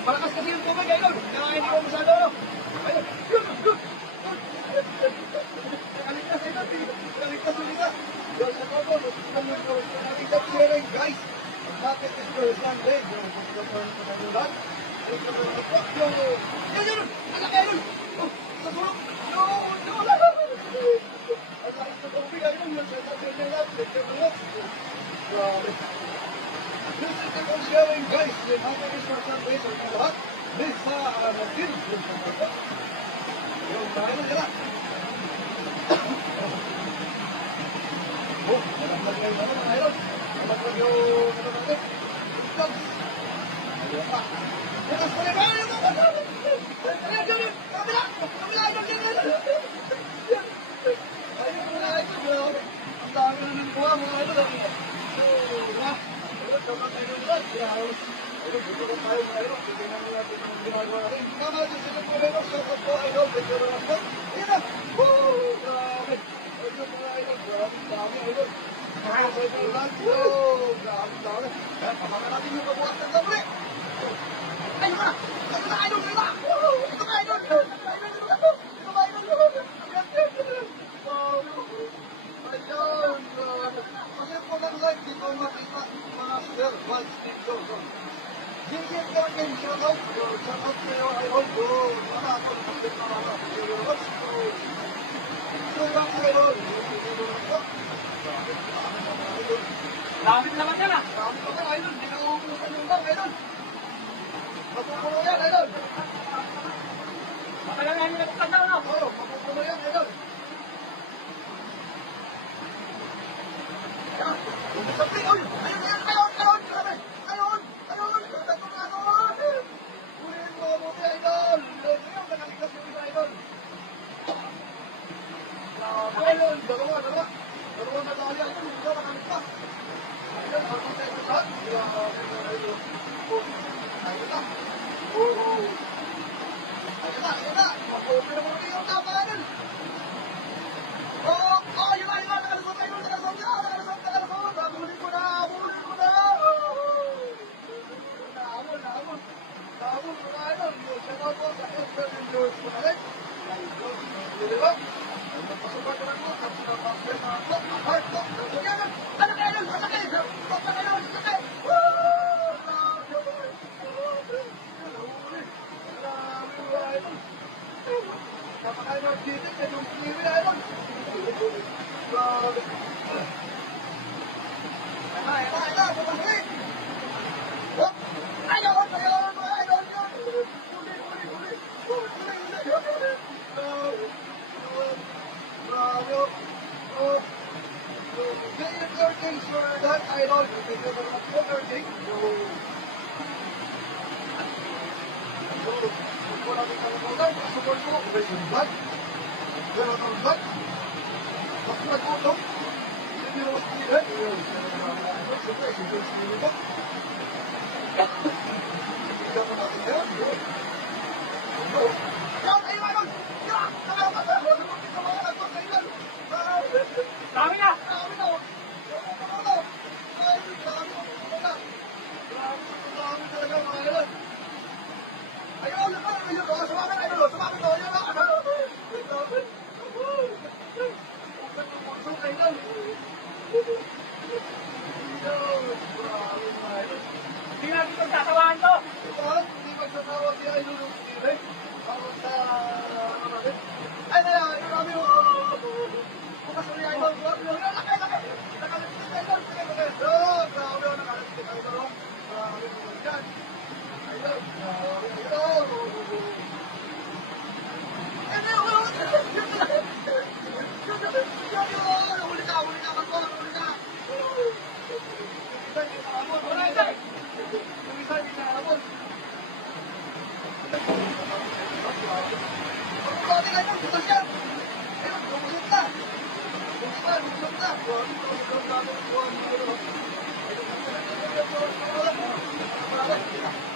Malakas kasi yung tubig, Idol. Kaya hindi ko masyado, ano. Ayun. Kaligtas, Idol. Kaligtas ulit ka. Diyos sa todo. Kaligtas sharing, guys. Ang bakit is first one day. Yung pagkakaroon sa kanulan. Yun. Anak, Idol. Sa tulog. No. Ang lakas ng tubig, Idol. Yung sa sharing lang. Grabe. This is the sharing, guys. With how many first one days ang lahat. This sa Martin. Yung tayo na sila. Nalaglag yung mga Idol. Nalaglag yung ano natin. Dogs. Ayun pa. Lakas pa rin. Ayun mo. Ayun. Kabila, Idol. Ayun mga Idol. Ang dami na ng buha mga Idol. Dami naman yan ah. Dami naman Idol. Hindi ka uubusan yung bang Idol. Mapupuno yan Idol. Matalangan nyo na kung tanda no? Oo, mapupuno yan Idol. Sabi, ayun. Ulihin mo, buti Idol. Ngayon, nakaligtas yung isa Idol. Ayun, dalawa. Dalawang nadali Idol. Hindi ka nakaligtas. Ayun, ako tayo sa lahat. Ayun na. Mapupuno mo rin yung tama Idol. Yun na. Nakalusot. Nahulin ko na. Nahabol ko na Idol. Shout out po sa Esther and George ko na rin. Diba? Magpasubat ko na ko. Tapos na bakit na ako. Heart talk. Anak Idol. Papa Idol. Napaka-Idol dito. Kaya yung pinili Idol. Grabe. Ito. Pabalik. Ayun, mga Idol. Grabe. Get your things for that Idol. Get your things. Support mo sabay sunod. Pero sunod. Mas nagutong. Hindi mo mastilan. Sabay, sunod mo. Ikaw mo natin yan. Yan, ayun, ayun! Yan! Dami na! Hindi natin pagtatawaan to! Thank you.